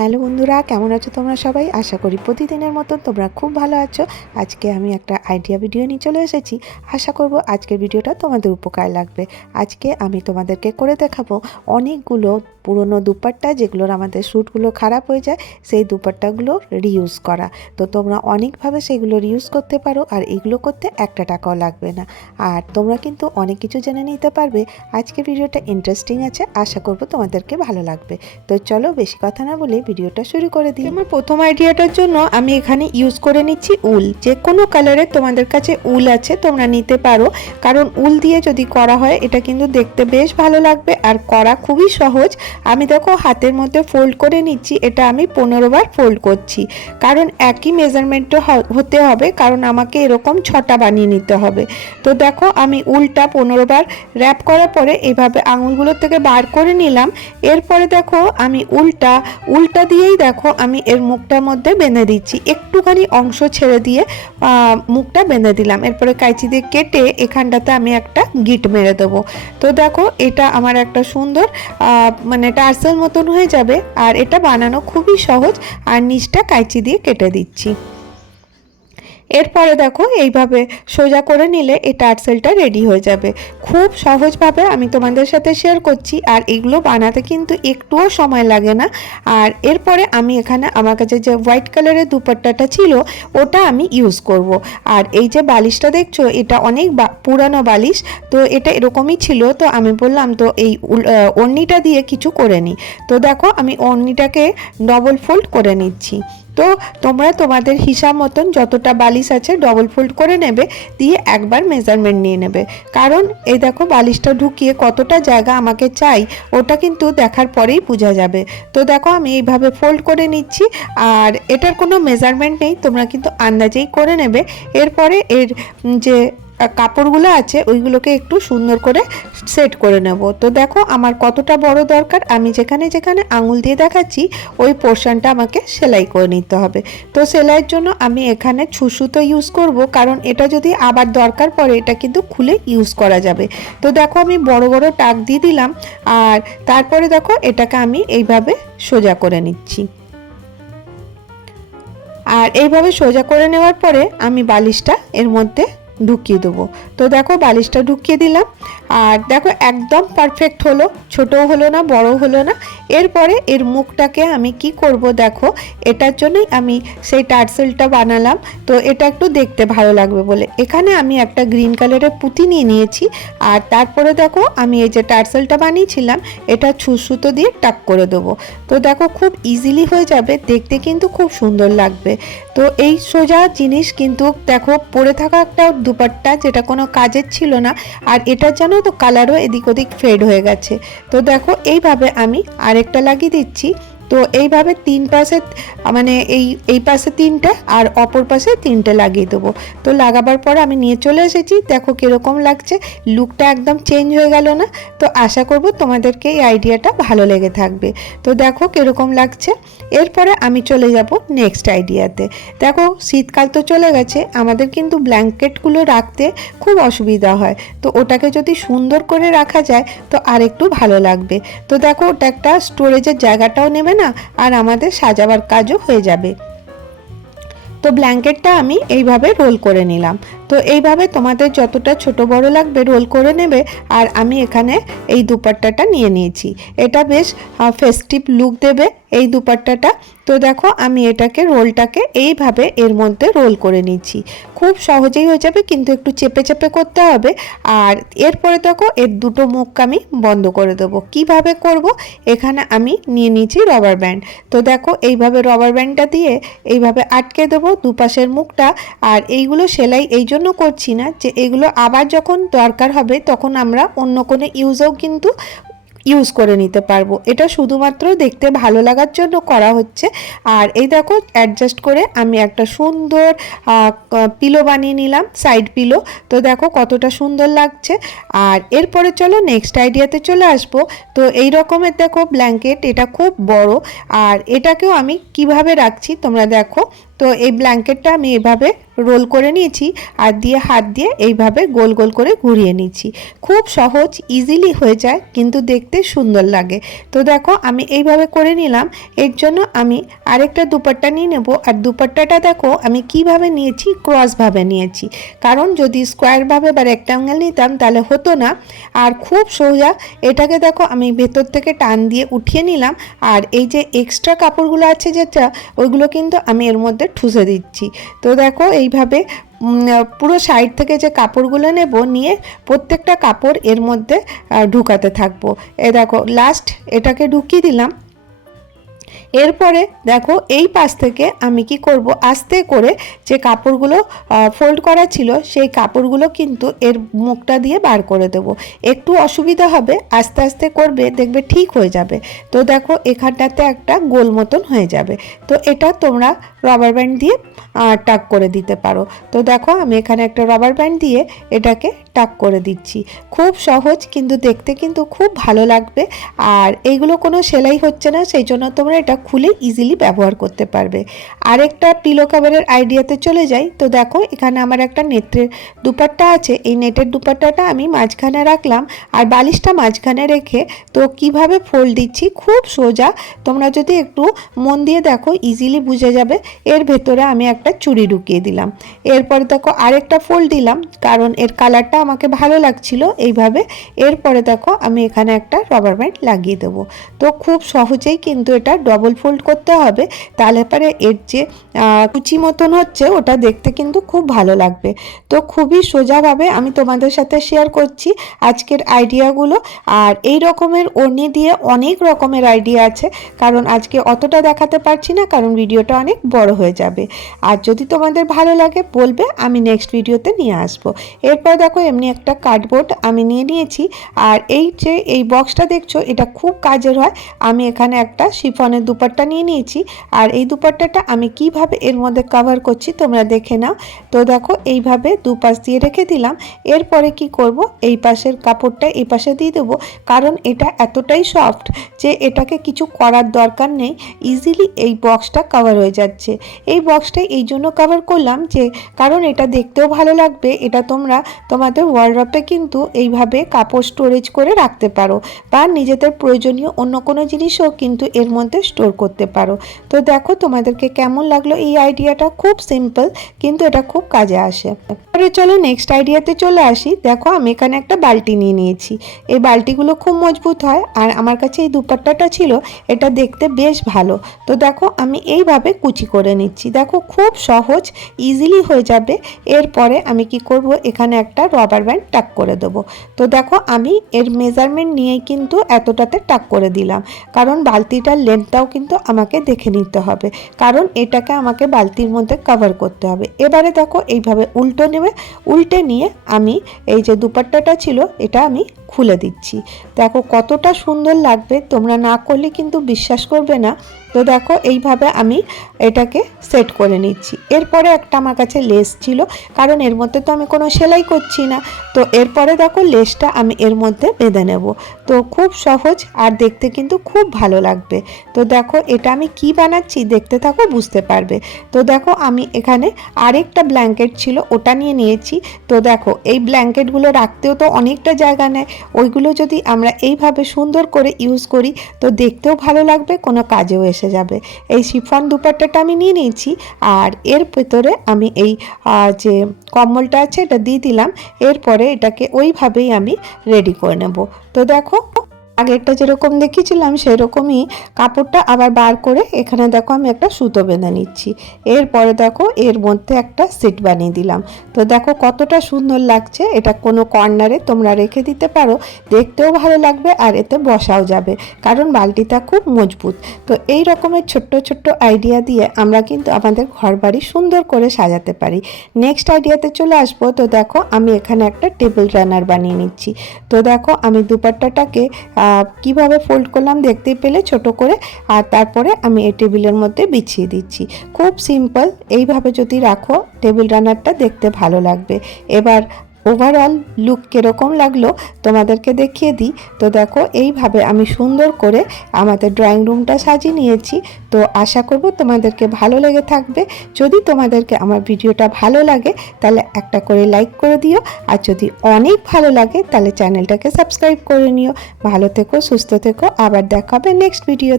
Hello বন্ধুরা, কেমন আছো তোমরা সবাই? আশা করি প্রতিদিনের মতো তোমরা খুব ভালো আছো। আজকে আমি একটা আইডিয়া ভিডিও নিয়ে চলে এসেছি। আশা করব আজকের ভিডিওটা তোমাদের উপকার লাগবে। আজকে আমি তোমাদেরকে করে দেখাবো অনেকগুলো পুরনো দুপাট্টা, যেগুলোর আমাদের শ্যুটগুলো খারাপ হয়ে যায়, সেই দুপাট্টাগুলো রিউজ করা। তো তোমরা অনেকভাবে সেগুলো রিউজ করতে পারো, আর এগুলো করতে একটা টাকাও লাগবে না। আর তোমরা কিন্তু অনেক কিছু জেনে নিতে পারবে। আজকের ভিডিওটা ইন্টারেস্টিং আছে, আশা করব তোমাদেরকে ভালো লাগবে। তো চলো বেশি কথা না বলে ভিডিওটা শুরু করে দিই। আমার প্রথম আইডিয়াটার জন্য আমি এখানে ইউজ করে নিচ্ছি উল। যে কোনো কালারের তোমাদের কাছে উল আছে তোমরা নিতে পারো, কারণ উল দিয়ে যদি করা হয় এটা কিন্তু দেখতে বেশ ভালো লাগবে আর করা খুবই সহজ। আমি দেখো হাতের মধ্যে ফোল্ড করে নিচ্ছি, এটা আমি 15 বার ফোল্ড করছি, কারণ একই মেজারমেন্টে হতে হবে, কারণ আমাকে এরকম 6টা বানিয়ে নিতে হবে। তো দেখো আমি উলটা 15 বার র্যাপ করার পরে এইভাবে আঙুলগুলোর থেকে বার করে নিলাম। এরপরে দেখো আমি উল্টা দিয়েই দেখো আমি এর মুখটার মধ্যে বেঁধে দিচ্ছি, একটুখানি অংশ ছেড়ে দিয়ে মুখটা বেঁধে দিলাম। এরপরে কাঁচি দিয়ে কেটে এখানটাতে আমি একটা গিট মেরে দেবো। তো দেখো এটা আমার একটা সুন্দর মানে টার্সেল মতন হয়ে যাবে, আর এটা বানানো খুবই সহজ। আর নিচটা কাঁচি দিয়ে কেটে দিচ্ছি। এরপরে দেখো এইভাবে সোজা করে নিলে এই টার্সেলটা রেডি হয়ে যাবে। খুব সহজভাবে আমি তোমাদের সাথে শেয়ার করছি, আর এগুলো বানাতে কিন্তু একটুও সময় লাগে না। আর এরপরে আমি এখানে আমার কাছে যে হোয়াইট কালারের দুপাট্টাটা ছিল ওটা আমি ইউজ করব। আর এই যে বালিশটা দেখছো এটা অনেক পুরানো বালিশ, তো এটা এরকমই ছিল। তো আমি বললাম তো এই ওড়নিটা দিয়ে কিছু করে নিই। তো দেখো আমি ওড়নিটাকে ডবল ফোল্ড করে নিচ্ছি। তো তোমরা তোমাদের হিসাব মতন যতটা বালিশ আছে ডবল ফোল্ড করে নেবে, দিয়ে একবার মেজারমেন্ট নিয়ে নেবে, কারণ এই দেখো বালিশটা ঢুকিয়ে কতটা জায়গা আমাকে চাই ওটা কিন্তু দেখার পরেই বোঝা যাবে। তো দেখো আমি এইভাবে ফোল্ড করে নিচ্ছি, আর এটার কোনো মেজারমেন্ট নেই, তোমরা কিন্তু আন্দাজেই করে নেবে। এরপরে এর যে কাপড়গুলো আছে ওইগুলোকে একটু সুন্দর করে সেট করে নেব। তো দেখো আমার কতটা বড় দরকার, আমি যেখানে যেখানে আঙুল দিয়ে দেখাচ্ছি ওই পোর্শনটা আমাকে সেলাই করে নিতে হবে। তো সেলাইয়ের জন্য আমি এখানে ছুঁচো ইউজ করব, কারণ এটা যদি আবার দরকার পড়ে এটা কিন্তু খুলে ইউজ করা যাবে। তো দেখো আমি বড় বড় টাক দিয়ে দিলাম, আর তারপরে দেখো এটাকে আমি এইভাবে সোজা করে নিচ্ছি। আর এইভাবে সোজা করে নেওয়ার পরে আমি বালিশটা এর মধ্যে ঢুকিয়ে দেবো। তো দেখো বালিশটা ঢুকিয়ে দিলাম, আর দেখো একদম পারফেক্ট হলো, ছোটও হলো না বড়ও হলো না। এরপরে এর মুখটাকে আমি কি করব, দেখো এটার জন্যই আমি সেই টার্সেলটা বানালাম। তো এটা একটু দেখতে ভালো লাগবে বলে এখানে আমি একটা গ্রিন কালারের পুঁতি নিয়ে নিয়েছি, আর তারপরে দেখো আমি এই যে টার্সেলটা বানিয়েছিলাম এটা সুতো দিয়ে টাক করে দেবো। তো দেখো খুব ইজিলি হয়ে যাবে, দেখতে কিন্তু খুব সুন্দর লাগবে। তো এই সোজা জিনিস কিন্তু দেখো পরে থাকা একটা দুপাট্টা যেটা কোনো কাজের ছিল না, আর এটার জন্য তো কালারও এদিক ওদিক ফেড হয়ে গেছে। তো দেখো এইভাবে আমি আরেকটা লাগিয়ে দিচ্ছি। তো এইভাবে তিন পাশে মানে এই পাশে 3টে আর অপর পাশে 3টে লাগিয়ে দেবো। তো লাগাবার পর আমি নিয়ে চলে এসেছি, দেখো কীরকম লাগছে, লুকটা একদম চেঞ্জ হয়ে গেল না? তো আশা করব তোমাদেরকে এই আইডিয়াটা ভালো লেগে থাকবে। তো দেখো কীরকম লাগছে। এরপরে আমি চলে যাব নেক্সট আইডিয়াতে। দেখো শীতকাল তো চলে গেছে, আমাদের কিন্তু ব্ল্যাঙ্কেটগুলো রাখতে খুব অসুবিধা হয়। তো ওটাকে যদি সুন্দর করে রাখা যায় তো আরেকটু ভালো লাগবে। তো দেখো ওটা একটা স্টোরেজের জায়গাটাও নেবে না, আর আমাদের সাজাবার কাজও হয়ে যাবে। তো ব্ল্যাঙ্কেটটা আমি এইভাবে রোল করে নিলাম। তো এইভাবে তোমাদের যতটা ছোট বড় লাগবে রোল করে নেবে। আর আমি এখানে এই দুপাট্টাটা নিয়ে নিয়েছি, এটা বেশ ফেস্টিভ লুক দেবে এই দুপাট্টাটা। তো দেখো আমি রোলটাকে এইভাবে এর মধ্যে রোল করে নিচ্ছি, খুব সহজেই হয়ে যাবে, কিন্তু একটু চেপে চেপে করতে হবে। আর এরপরে দেখো এর দুটো মুখ আমি বন্ধ করে দেবো। কিভাবে করব, এখানে আমি নিয়ে নিয়েছি রবার ব্যান্ড। তো দেখো এইভাবে রবার ব্যান্ডটা দিয়ে এইভাবে আটকে দেবো দুপাশের মুখটা। আর এইগুলো সেলাই এই জন্য করছি না যে এগুলো আবার যখন দরকার হবে তখন আমরা অন্য কোনো ইউজও কিন্তু ইউজ করে নিতে পারবো। এটা শুধুমাত্র দেখতে ভালো লাগার জন্য করা হচ্ছে। আর এই দেখো অ্যাডজাস্ট করে আমি একটা সুন্দর পিলো বানিয়ে নিলাম, সাইড পিলো। তো দেখো কতটা সুন্দর লাগছে। আর এরপরে চলো নেক্সট আইডিয়াতে চলে আসবো। তো এই রকমের দেখো ব্ল্যাঙ্কেট, এটা খুব বড়, আর এটাকেও আমি কিভাবে রাখছি তোমরা দেখো। তো এই ব্ল্যাঙ্কেটটা আমি এভাবে রোল করে নিয়েছি আর দিয়ে হাত দিয়ে এইভাবে গোল গোল করে ঘুরিয়ে নিচ্ছি। খুব সহজ, ইজিলি হয়ে যায়, কিন্তু দেখতে সুন্দর লাগে। তো দেখো আমি এইভাবে করে নিলাম। এর জন্য আমি আরেকটা দুপাট্টা নিয়ে নেব। আর দুপাট্টাটা দেখো আমি কিভাবে নিয়েছি, ক্রসভাবে নিয়েছি, কারণ যদি স্কোয়ারভাবে বা রেক্ট্যাঙ্গেল নিতাম তাহলে হতো না। আর খুব সোজা এটাকে দেখো আমি ভেতর থেকে টান দিয়ে উঠিয়ে নিলাম। আর এই যে এক্সট্রা কাপড়গুলো আছে যেটা, ওইগুলো কিন্তু আমি এর মধ্যে ঠুসে দিচ্ছি। তো দেখো এইভাবে পুরো সাইড থেকে যে কাপড়গুলো নেব, নিয়ে প্রত্যেকটা কাপড় এর মধ্যে ঢুকাতে থাকবো। এ দেখো লাস্ট এটাকে ঢুকিয়ে দিলাম। এরপরে দেখো এই পাশ থেকে আমি কি করব, আস্তে করে যে কাপড়গুলো ফোল্ড করা ছিল সেই কাপড়গুলো কিন্তু এর মুখটা দিয়ে বার করে দেব। একটু অসুবিধা হবে, আস্তে আস্তে করবে, দেখবে ঠিক হয়ে যাবে। তো দেখো এখানটাতে একটা গোল মতন হয়ে যাবে। তো এটা তোমরা রাবার ব্যান্ড দিয়ে টাক করে দিতে পারো। তো দেখো আমি এখানে একটা রাবার ব্যান্ড দিয়ে এটাকে টাক করে দিচ্ছি। খুব সহজ, কিন্তু দেখতে কিন্তু খুব ভালো লাগবে। আর এইগুলো কোনো সেলাই হচ্ছে না, সেই জন্য তোমরা এটা খুলে ইজিলি ব্যবহার করতে পারবে। আরেকটা পিলো কভারের আইডিয়াতে চলে যাই। তো দেখো এখানে আমার একটা নেটের দুপাট্টা আছে। এই নেটের দুপাট্টাটা আমি মাঝখানে রাখলাম আর বালিশটা মাঝখানে রেখে তো কিভাবে ফোল্ড দিচ্ছি খুব সোজা। তোমরা যদি একটু মন দিয়ে দেখো ইজিলি বুঝে যাবে। এর ভেতরে আমি একটা চুড়ি ঢুকিয়ে দিলাম। এরপরে দেখো আরেকটা ফোল্ড দিলাম, কারণ এর কালারটা আমাকে ভালো লাগছিল এইভাবে। এরপরে দেখো আমি এখানে একটা রাবার ব্যান্ড লাগিয়ে দেবো। তো খুব সহজেই কিন্তু এটা ডবল ফোল্ড করতে হবে, তাহলে পরে এর যে কুচি মতন হচ্ছে ওটা দেখতে কিন্তু খুব ভালো লাগবে। তো খুবই সোজাভাবে আমি তোমাদের সাথে শেয়ার করছি আজকের আইডিয়াগুলো। আর এই রকমের ওড়নি দিয়ে অনেক রকমের আইডিয়া আছে, কারণ আজকে অতটা দেখাতে পারছি না, কারণ ভিডিওটা অনেক বড় হয়ে যাবে। আর যদি তোমাদের ভালো লাগে বলবে, আমি নেক্সট ভিডিওতে নিয়ে আসবো। এরপর দেখো এমনি একটা কার্ডবোর্ড আমি নিয়ে নিয়েছি। আর এই যে এই বক্সটা দেখছো, এটা খুব কাজের হয়। আমি এখানে একটা শিফনের দুপাট্টা নিয়ে নিয়েছি। আর এই দুপাট্টাটা আমি কিভাবে এর মধ্যে কভার করছি তোমরা দেখে নাও। তো দেখো এইভাবে দুপাশ দিয়ে রেখে দিলাম। এরপরে কি করব, এই পাশের কাপড়টা এই পাশে দিয়ে দেবো, কারণ এটা এতটাই সফট যে এটাকে কিছু করার দরকার নেই, ইজিলি এই বক্সটা কভার হয়ে যাচ্ছে। এই বক্সটা এই জন্য কভার করলাম যে কারণ এটা দেখতেও ভালো লাগবে। এটা তোমরা তোমাদের ওয়ার্ডরোবে কিন্তু এইভাবে কাপড় স্টোরেজ করে রাখতে পারো, বা নিজেদের প্রয়োজনীয় অন্য কোনো জিনিসও কিন্তু এর মধ্যে স্টোর করতে পারো। তো দেখো তোমাদেরকে কেমন লাগলো এই আইডিয়াটা। খুব সিম্পল, কিন্তু এটা খুব কাজে আসে। পরে চলো নেক্সট আইডিয়াতে চলে আসি। দেখো আমি এখানে একটা বালতি নিয়ে নিয়েছি। এই বালতিগুলো খুব মজবুত হয়, আর আমার কাছে এই দুপাট্টাটা ছিল, এটা দেখতে বেশ ভালো। তো দেখো আমি এইভাবে কুচি করে নিচ্ছি। দেখো খুব সহজ, ইজিলি হয়ে যাবে। এরপরে আমি কি করব, এখানে একটা রাবার ব্যান্ড টাক করে দেবো। তো দেখো আমি এর মেজারমেন্ট নিয়েই কিন্তু এতটাতে টাক করে দিলাম, কারণ বালতিটার লেন্থটাও কিন্তু আমাকে দেখে নিতে হবে, কারণ এটাকে আমাকে বালতির মধ্যে কভার করতে হবে। এবারে দেখো এইভাবে উল্টে নিয়ে আমি এই যে দুপাট্টাটা ছিল এটা আমি খুলে দিচ্ছি। দেখো কতটা সুন্দর লাগবে, তোমরা না করলে কিন্তু বিশ্বাস করবে না। তো দেখো এইভাবে আমি এটাকে সেট করে নিচ্ছি। এরপরে একটা আমার কাছে লেস ছিল, কারণ এর মধ্যে তো আমি কোনো সেলাই করছি না। তো এরপরে দেখো লেসটা আমি এর মধ্যে বেঁধে নেব। তো খুব সহজ, আর দেখতে কিন্তু খুব ভালো লাগবে। তো দেখো এটা আমি কি বানাচ্ছি দেখতে থাকো, বুঝতে পারবে। তো দেখো আমি এখানে আরেকটা ব্ল্যাঙ্কেট ছিল, ওটা নিয়ে নিয়েছি। তো দেখো এই ব্ল্যাঙ্কেটগুলো রাখতেও তো অনেকটা জায়গা নেয়, ওইগুলো যদি আমরা এইভাবে সুন্দর করে ইউজ করি তো দেখতেও ভালো লাগবে, কোনো কাজেও এসে যাবে। এই শিফন দুপাট্টাটা আমি নিয়ে নিয়েছি, আর এর ভেতরে আমি এই যে কম্বলটা আছে এটা দিয়ে দিলাম। এরপরে এটাকে ওইভাবেই আমি রেডি করে নেব। তো দেখো আগেরটা যেরকম দেখিয়েছিলাম সেরকমই কাপড়টা আবার বার করে এখানে দেখো আমি একটা সুতো বেঁধে নিচ্ছি। এরপরে দেখো এর মধ্যে একটা সিট বানিয়ে দিলাম। তো দেখো কতটা সুন্দর লাগছে। এটা কোনো কর্নারে তোমরা রেখে দিতে পারো, দেখতেও ভালো লাগবে আর এতে বসাও যাবে, কারণ বালতিটা খুব মজবুত। তো এই রকমের ছোট্ট ছোট্ট আইডিয়া দিয়ে আমরা কিন্তু আমাদের ঘর বাড়ি সুন্দর করে সাজাতে পারি। নেক্সট আইডিয়াতে চলে আসবো। তো দেখো আমি এখানে একটা টেবিল রানার বানিয়ে নিচ্ছি। তো দেখো আমি দুপাট্টাটাকে কিভাবে ফোল্ড করলাম দেখতেই পেলে ছোট করে, আর তারপরে আমি এই টেবিলের মধ্যে বিছিয়ে দিচ্ছি। খুব সিম্পল, এইভাবে যদি রাখো টেবিল রানারটা দেখতে ভালো লাগবে। এবার ওভারঅল লুক কীরকম লাগলো তোমাদেরকে দেখিয়ে দিই। তো দেখো এইভাবে আমি সুন্দর করে আমাদের ড্রয়িং রুমটা সাজিয়ে নিয়েছি। তো আশা করব তোমাদেরকে ভালো লেগে থাকবে। যদি তোমাদেরকে আমার ভিডিওটা ভালো লাগে তাহলে একটা করে লাইক করে দিও, আর যদি অনেক ভালো লাগে তাহলে চ্যানেলটাকে সাবস্ক্রাইব করে নিও। ভালো থেকো, সুস্থ থেকো, আবার দেখা হবে নেক্সট ভিডিও।